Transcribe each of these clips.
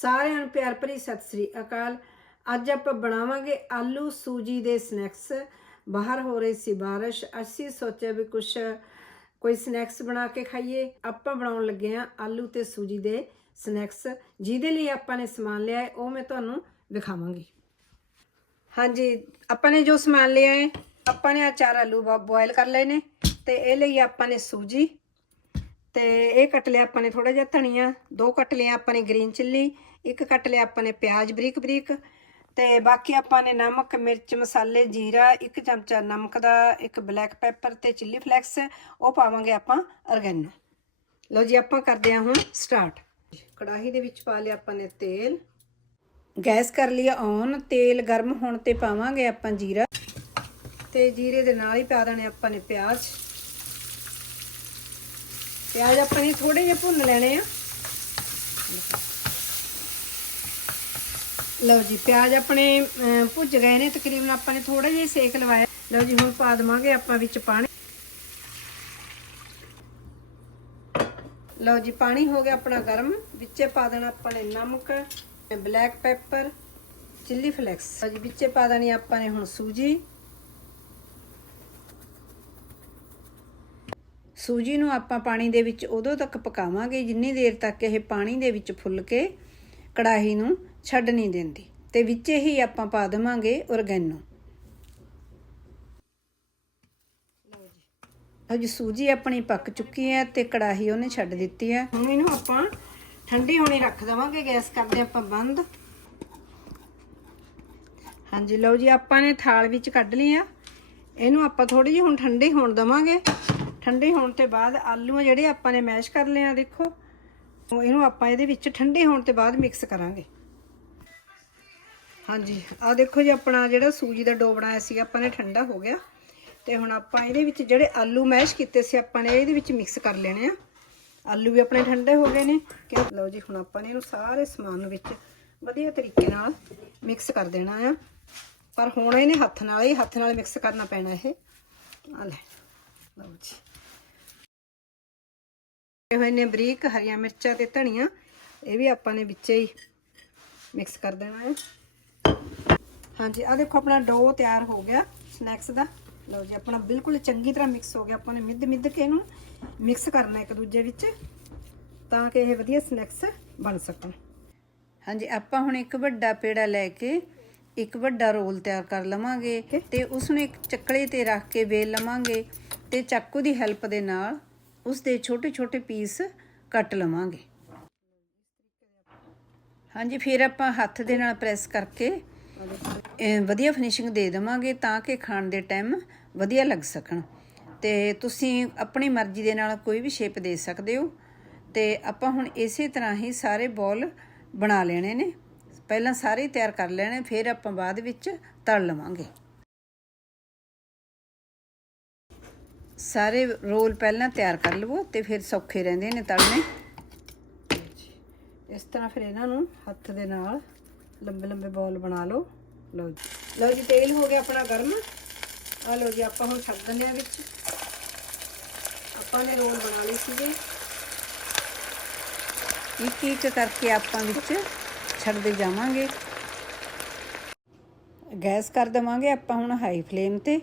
ਸਾਰਿਆਂ ਨੂੰ ਪਿਆਰ ਭਰੀ ਸਤਿ ਸ੍ਰੀ ਅਕਾਲ। ਅੱਜ ਆਪਾਂ ਬਣਾਵਾਂਗੇ ਆਲੂ ਸੂਜੀ ਦੇ ਸਨੈਕਸ। ਬਾਹਰ ਹੋ ਰਹੀ ਸੀ ਬਾਰਿਸ਼, ਅਸੀਂ ਸੋਚਿਆ ਵੀ ਕੁਛ ਕੋਈ ਸਨੈਕਸ ਬਣਾ ਕੇ ਖਾਈਏ। ਆਪਾਂ ਬਣਾਉਣ ਲੱਗੇ ਆ ਆਲੂ ਤੇ ਸੂਜੀ ਦੇ ਸਨੈਕਸ। ਜਿਹਦੇ ਲਈ ਆਪਾਂ ਨੇ ਸਮਾਨ ਲਿਆ ਹੈ, ਉਹ ਮੈਂ ਤੁਹਾਨੂੰ ਦਿਖਾਵਾਂਗੀ ਹਾਂਜੀ, ਆਪਾਂ ਨੇ ਜੋ ਸਮਾਨ ਲਿਆ ਹੈ, ਆਪਾਂ ਨੇ ਆ ਚਾਰ ਆਲੂ ਬੋਇਲ ਕਰ ਲਏ ਨੇ ਤੇ ਇਹ ਲਈ ਆਪਾਂ ਨੇ ਸੂਜੀ। ਤੇ ਇਹ ਕੱਟ ਲਿਆ ਆਪਾਂ ਨੇ ਥੋੜਾ ਜਿਹਾ ਧਨੀਆ, ਦੋ ਕੱਟ ਲਿਆ ਆਪਾਂ ਨੇ ਗ੍ਰੀਨ ਚਿੱਲੀ ਇੱਕ ਕੱਟ ਲਿਆ ਆਪਾਂ ਨੇ ਪਿਆਜ਼ ਬਰੀਕ ਬਰੀਕ ਤੇ ਬਾਕੀ ਆਪਾਂ ਨੇ ਨਮਕ, ਮਿਰਚ, ਮਸਾਲੇ, ਜੀਰਾ, ਇੱਕ ਚਮਚਾ ਨਮਕ ਦਾ ਇੱਕ ਬਲੈਕ ਪੈਪਰ ਤੇ ਚਿੱਲੀ ਫਲੈਕਸ, ਉਹ ਪਾਵਾਂਗੇ ਆਪਾਂ ਅਰਗੈਨੋ। ਲਓ ਜੀ, ਆਪਾਂ ਕਰਦੇ ਹਾਂ ਹੁਣ ਸਟਾਰਟ। ਕੜਾਹੀ ਦੇ ਵਿੱਚ ਪਾ ਲਿਆ ਆਪਾਂ ਨੇ ਤੇਲ। ਗੈਸ ਕਰ ਲਿਆ ਔਨ, ਤੇਲ ਗਰਮ ਹੋਣ ਤੇ ਪਾਵਾਂਗੇ ਆਪਾਂ ਜੀਰਾ। ਤੇ ਜੀਰੇ ਦੇ ਨਾਲ ਹੀ ਪਾ ਦੇਣੇ ਆਪਾਂ ਨੇ ਪਿਆਜ਼। ਪਿਆਜ਼ ਆਪਾਂ ਨੇ ਥੋੜੇ ਜਿਹਾ ਭੁੰਨ ਲੈਣੇ ਆ। ਲਓ ਜੀ ਪਿਆਜ਼ ਆਪਣੇ ਅਮ, ਭੁੱਜ ਗਏ ਨੇ ਤਕਰੀਬਨ ਆਪਾਂ ਨੇ ਥੋੜਾ ਜਿਹਾ ਸੇਕ ਲਵਾਇਆ। ਲਓ ਜੀ ਹੁਣ ਪਾ ਦਵਾਂਗੇ ਆਪਾਂ ਵਿੱਚ ਪਾਣੀ। ਲਓ ਜੀ ਪਾਣੀ ਹੋ ਗਿਆ ਆਪਣਾ ਗਰਮ। ਵਿੱਚੇ ਪਾ ਦੇਣਾ ਆਪਾਂ ਨੇ ਨਮਕ ਬਲੈਕ ਪੈਪਰ ਚਿੱਲੀ ਫਲੈਕਸ। ਲਓ ਜੀ ਵਿੱਚੇ ਪਾ ਦੇਣੀ ਆਪਾਂ ਨੇ ਹੁਣ ਸੂਜੀ। ਸੂਜੀ ਨੂੰ ਆਪਾਂ ਪਾਣੀ ਦੇ ਵਿੱਚ ਉਦੋਂ ਤੱਕ ਪਕਾਵਾਂਗੇ ਜਿੰਨੀ ਦੇਰ ਤੱਕ ਇਹ ਪਾਣੀ ਦੇ ਵਿੱਚ ਫੁੱਲ ਕੇ ਕੜਾਹੀ ਨੂੰ। ਛੱਡ ਨਹੀਂ ਦਿੰਦੀ। ਤੇ ਵਿੱਚ ਹੀ ਆਪਾਂ ਪਾ ਦੇਵਾਂਗੇ ਔਰਗੈਨੋ। ਲਓ ਜੀ। ਸੂਜੀ ਆਪਣੀ ਪੱਕ ਚੁੱਕੀ ਹੈ ਤੇ ਕੜਾਹੀ ਉਹਨੇ ਛੱਡ ਦਿੱਤੀ ਹੈ। ਹੁਣ ਇਹਨੂੰ ਆਪਾਂ ਠੰਡੀ ਹੋਣੀ ਰੱਖ ਦੇਵਾਂਗੇ, ਗੈਸ ਕਰਦੇ ਆਪਾਂ ਬੰਦ। ਹਾਂਜੀ, ਲਓ ਜੀ, ਆਪਾਂ ਨੇ ਥਾਲ ਵਿੱਚ ਕੱਢ ਲਿਆ ਇਹਨੂੰ ਆਪਾਂ ਥੋੜੀ ਜਿਹੀ ਹੁਣ ਠੰਡੀ ਹੋਣ ਦਵਾਂਗੇ। ਠੰਡੀ ਹੋਣ ਤੇ ਬਾਅਦ ਆਲੂ ਆ ਜਿਹੜੇ ਆਪਾਂ ਨੇ ਮੈਸ਼ ਕਰ ਲਿਆ ਦੇਖੋ। ਇਹਨੂੰ ਆਪਾਂ ਇਹਦੇ ਵਿੱਚ ਠੰਡੇ ਹੋਣ ਤੇ ਬਾਅਦ ਮਿਕਸ ਕਰਾਂਗੇ। ਹਾਂਜੀ। ਆ ਦੇਖੋ ਜੀ, ਆਪਣਾ ਜਿਹੜਾ ਸੂਜੀ ਦਾ ਡੋ ਬਣਾਇਆ ਸੀ ਆਪਾਂ ਨੇ ਠੰਡਾ ਹੋ ਗਿਆ। ਤੇ ਹੁਣ ਆਪਾਂ ਇਹਦੇ ਵਿੱਚ ਜਿਹੜੇ ਆਲੂ ਮੈਸ਼ ਕੀਤੇ ਸੀ, ਆਪਾਂ ਨੇ ਇਹਦੇ ਵਿੱਚ ਮਿਕਸ ਕਰ ਲੈਣੇ ਆ। ਆਲੂ ਵੀ ਆਪਣੇ ਠੰਡੇ ਹੋ ਗਏ ਨੇ। ਕਿ ਲਓ ਜੀ, ਹੁਣ ਆਪਾਂ ਨੇ ਇਹਨੂੰ ਸਾਰੇ ਸਮਾਨ ਨੂੰ ਵਿੱਚ ਵਧੀਆ ਤਰੀਕੇ ਨਾਲ ਮਿਕਸ ਕਰ ਦੇਣਾ ਆ। ਪਰ ਹੁਣ ਇਹਨੇ ਹੱਥ ਨਾਲ ਹੀ, ਹੱਥ ਨਾਲ ਮਿਕਸ ਕਰਨਾ ਪੈਣਾ ਇਹ। ਆ ਲੈ, ਲਓ ਜੀ। ਇਹ ਹੋਏ ਨੇ ਬਰੀਕ ਹਰੀਆਂ ਮਿਰਚਾਂ ਤੇ ਧਨੀਆ। ਇਹ ਵੀ ਆਪਾਂ ਨੇ ਵਿੱਚੇ ਹੀ ਮਿਕਸ ਕਰ ਦੇਣਾ ਹੈ ਹਾਂਜੀ ਆ ਦੇਖੋ ਆਪਣਾ ਡੋ ਤਿਆਰ ਹੋ ਗਿਆ ਸਨੈਕਸ ਦਾ। ਲਓ ਜੀ ਆਪਣਾ ਬਿਲਕੁਲ ਚੰਗੀ ਤਰ੍ਹਾਂ ਮਿਕਸ ਹੋ ਗਿਆ। ਆਪਾਂ ਨੇ ਮਿੱਧ ਮਿੱਧ ਕੇ ਇਹਨੂੰ ਮਿਕਸ ਕਰਨਾ ਇੱਕ ਦੂਜੇ ਵਿੱਚ ਤਾਂ ਕਿ ਇਹ ਵਧੀਆ ਸਨੈਕਸ ਬਣ ਸਕਣ। ਹਾਂਜੀ ਆਪਾਂ ਹੁਣ ਇੱਕ ਵੱਡਾ ਪੇੜਾ ਲੈ ਕੇ ਇੱਕ ਵੱਡਾ ਰੋਲ ਤਿਆਰ ਕਰ ਲਵਾਂਗੇ ਤੇ ਉਸ ਨੂੰ ਇੱਕ ਚੱਕਲੇ ਤੇ ਰੱਖ ਕੇ ਵੇਲ ਲਵਾਂਗੇ ਤੇ ਚਾਕੂ ਦੀ ਹੈਲਪ ਦੇ ਨਾਲ ਉਸ ਦੇ ਛੋਟੇ ਛੋਟੇ ਪੀਸ ਕੱਟ ਲਵਾਂਗੇ। ਹਾਂਜੀ ਫਿਰ ਆਪਾਂ ਹੱਥ ਦੇ ਨਾਲ ਪ੍ਰੈਸ ਕਰਕੇ ਵਧੀਆ ਫਿਨਿਸ਼ਿੰਗ ਦੇ ਦੇਵਾਂਗੇ ਤਾਂ ਕਿ ਖਾਣ ਦੇ ਟਾਈਮ ਵਧੀਆ ਲੱਗ ਸਕਣ। ਤੇ ਤੁਸੀਂ ਆਪਣੀ ਮਰਜ਼ੀ ਦੇ ਨਾਲ ਕੋਈ ਵੀ ਸ਼ੇਪ ਦੇ ਸਕਦੇ ਹੋ। ਤੇ ਆਪਾਂ ਹੁਣ ਇਸੇ ਤਰ੍ਹਾਂ ਹੀ ਸਾਰੇ ਬੋਲ ਬਣਾ ਲੈਣੇ ਨੇ। ਪਹਿਲਾਂ ਸਾਰੇ ਤਿਆਰ ਕਰ ਲੈਣੇ, ਫਿਰ ਆਪਾਂ ਬਾਅਦ ਵਿੱਚ ਤਲ ਲਵਾਂਗੇ। ਸਾਰੇ ਰੋਲ ਪਹਿਲਾਂ ਤਿਆਰ ਕਰ ਲਵੋ ਤੇ ਫਿਰ ਸੌਖੇ ਰਹਿੰਦੇ ਨੇ ਤਲਨੇ ਇਸ ਤਰ੍ਹਾਂ ਫਿਰ ਇਹਨਾਂ ਨੂੰ ਹੱਥ ਦੇ ਨਾਲ ਲੰਬੇ ਲੰਬੇ ਬੋਲ ਬਣਾ ਲਓ। ਲਓ ਜੀ। ਲਓ ਜੀ, ਤੇਲ ਹੋ ਗਿਆ ਆਪਣਾ ਗਰਮ। ਆ ਲਓ ਜੀ, ਆਪਾਂ ਹੁਣ ਛੱਡ ਦਿੰਦੇ ਆ ਵਿੱਚ। ਆਪਾਂ ਨੇ ਰੋਲ ਬਣਾ ਲਏ ਸੀਗੇ। ਇੱਕ ਇੱਕ ਕਰਕੇ ਆਪਾਂ ਵਿੱਚ ਛੱਡਦੇ ਜਾਵਾਂਗੇ। ਗੈਸ ਕਰ ਦੇਵਾਂਗੇ ਆਪਾਂ ਹੁਣ ਹਾਈ ਫਲੇਮ ਤੇ।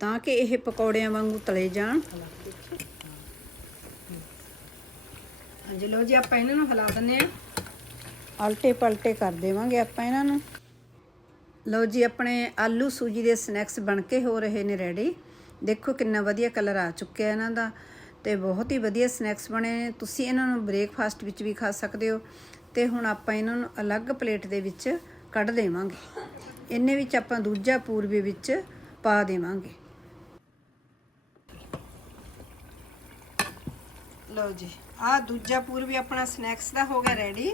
ਤਾਂ ਕਿ ਇਹ ਪਕੌੜਿਆਂ ਵਾਂਗੂ ਤਲੇ ਜਾਣ। ਹਾਂਜੀ, ਲਓ ਜੀ, ਆਪਾਂ ਇਹਨਾਂ ਨੂੰ ਹਿਲਾ ਦਿੰਨੇ ਆ ਆਲਟੇ ਪਲਟੇ ਕਰ ਦੇਵਾਂਗੇ ਆਪਾਂ ਇਹਨਾਂ ਨੂੰ। ਲਓ ਜੀ, ਆਪਣੇ ਆਲੂ ਸੂਜੀ ਦੇ ਸਨੈਕਸ ਬਣ ਕੇ ਹੋ ਰਹੇ ਨੇ ਰੈਡੀ। ਦੇਖੋ ਕਿੰਨਾ ਵਧੀਆ ਕਲਰ ਆ ਚੁੱਕਿਆ ਇਹਨਾਂ ਦਾ ਤੇ ਬਹੁਤ ਹੀ ਵਧੀਆ ਸਨੈਕਸ ਬਣੇ। ਨੇ ਤੁਸੀਂ ਇਹਨਾਂ ਨੂੰ ਬ੍ਰੇਕਫਾਸਟ ਵਿੱਚ ਵੀ ਖਾ ਸਕਦੇ ਹੋ ਤੇ ਹੁਣ ਆਪਾਂ ਇਹਨਾਂ ਨੂੰ ਅਲੱਗ ਪਲੇਟ ਦੇ ਵਿੱਚ ਕੱਢ ਦੇਵਾਂਗੇ। ਇਹਨੇ ਵਿੱਚ ਆਪਾਂ ਦੂਜਾ ਪੂਰਬੀ ਵਿੱਚ ਪਾ ਦੇਵਾਂਗੇ। ਲਓ ਜੀ ਆ ਦੂਜਾ ਪੂਰਬੀ ਆਪਣਾ ਸਨੈਕਸ ਦਾ ਹੋ ਗਿਆ ਰੈਡੀ।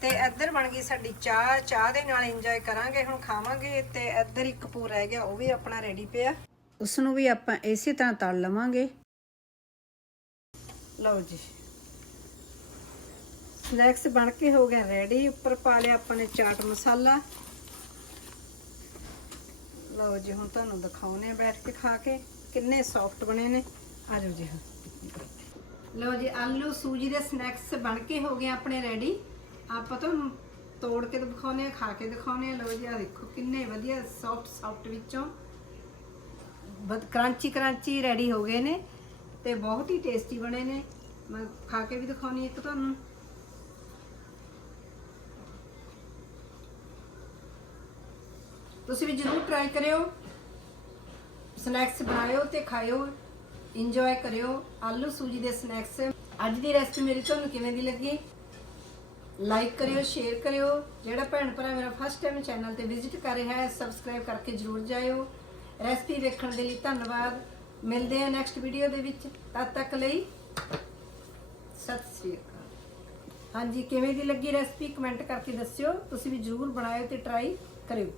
ਤੇ ਇੱਧਰ ਬਣ ਗਈ ਸਾਡੀ ਚਾਹ। ਚਾਹ ਦੇ ਨਾਲ ਇੰਜੋਏ ਕਰਾਂਗੇ, ਹੁਣ ਖਾਵਾਂਗੇ ਤੇ ਇੱਧਰ ਇੱਕ ਪੂਰ ਰਹਿ ਗਿਆ, ਉਹ ਵੀ ਆਪਣਾ ਰੈਡੀ ਪਿਆ। ਉਸ ਨੂੰ ਵੀ ਆਪਾਂ ਇਸੇ ਤਰ੍ਹਾਂ ਤਲ ਲਵਾਂਗੇ। ਲਓ ਜੀ। ਸਨੈਕਸ ਬਣ ਕੇ ਹੋ ਗਿਆ ਰੈਡੀ ਉੱਪਰ ਪਾ ਲਿਆ ਆਪਾਂ ਨੇ ਚਾਟ ਮਸਾਲਾ। ਲਓ ਜੀ, ਹੁਣ ਤੁਹਾਨੂੰ ਦਿਖਾਉਨੇ ਆ ਬੈਠ ਕੇ ਖਾ ਕੇ, ਕਿੰਨੇ ਸੌਫਟ ਬਣੇ ਨੇ। ਆ ਜਾਓ ਜੀ ਲਓ ਜੀ, ਆਲੂ ਸੂਜੀ ਦੇ ਸਨੈਕਸ ਬਣ ਕੇ ਹੋ ਗਏ ਆਪਣੇ ਰੈਡੀ ਆਪਾਂ ਤੁਹਾਨੂੰ ਤੋੜ ਕੇ ਦਿਖਾਉਨੇ ਆ ਖਾ ਕੇ ਦਿਖਾਉਨੇ ਆ ਲਓ ਜੀ ਆ ਦੇਖੋ ਕਿੰਨੇ ਵਧੀਆ ਸੌਫਟ ਸੌਫਟ ਵਿੱਚੋਂ ਬਦ ਕ੍ਰਾਂਚੀ ਕ੍ਰਾਂਚੀ ਰੈਡੀ ਹੋ ਗਏ ਨੇ ਤੇ ਬਹੁਤ ਹੀ ਟੇਸਟੀ ਬਣੇ ਨੇ। ਮੈਂ ਖਾ ਕੇ ਵੀ ਦਿਖਾਉਣੀ ਇੱਕ ਤੁਹਾਨੂੰ। ਤੁਸੀਂ ਵੀ ਜਰੂਰ ਟਰਾਈ ਕਰਿਓ। ਸਨੈਕਸ ਬਣਾਇਓ ਤੇ ਖਾਇਓ। ਇੰਜੋਏ ਕਰਿਓ। ਆਲੂ ਸੂਜੀ ਦੇ ਸਨੈਕਸ ਅੱਜ ਦੀ ਰੈਸਪੀ ਮੇਰੀ ਤੁਹਾਨੂੰ ਕਿਵੇਂ ਦੀ ਲੱਗੀ? ਲਾਈਕ ਕਰਿਓ ਸ਼ੇਅਰ ਕਰਿਓ। ਜਿਹੜਾ ਭੈਣ ਭਰਾ ਮੇਰਾ ਫਸਟ ਟਾਈਮ ਚੈਨਲ ਤੇ ਵਿਜ਼ਿਟ ਕਰ ਰਿਹਾ ਹੈ ਸਬਸਕ੍ਰਾਈਬ ਕਰਕੇ ਜਰੂਰ ਜਾਇਓ। ਰੈਸਪੀ ਵੇਖਣ ਦੇ ਲਈ ਧੰਨਵਾਦ। ਮਿਲਦੇ ਹਾਂ ਨੈਕਸਟ ਵੀਡੀਓ ਦੇ ਵਿੱਚ। ਤਦ ਤੱਕ ਲਈ ਸਤਿ ਸ੍ਰੀ ਅਕਾਲ। ਹਾਂਜੀ, ਕਿਵੇਂ ਦੀ ਲੱਗੀ ਰੈਸਪੀ ਕਮੈਂਟ ਕਰਕੇ ਦੱਸਿਓ। ਤੁਸੀਂ ਵੀ ਜਰੂਰ ਬਣਾਇਓ ਤੇ ਟਰਾਈ ਕਰਿਓ।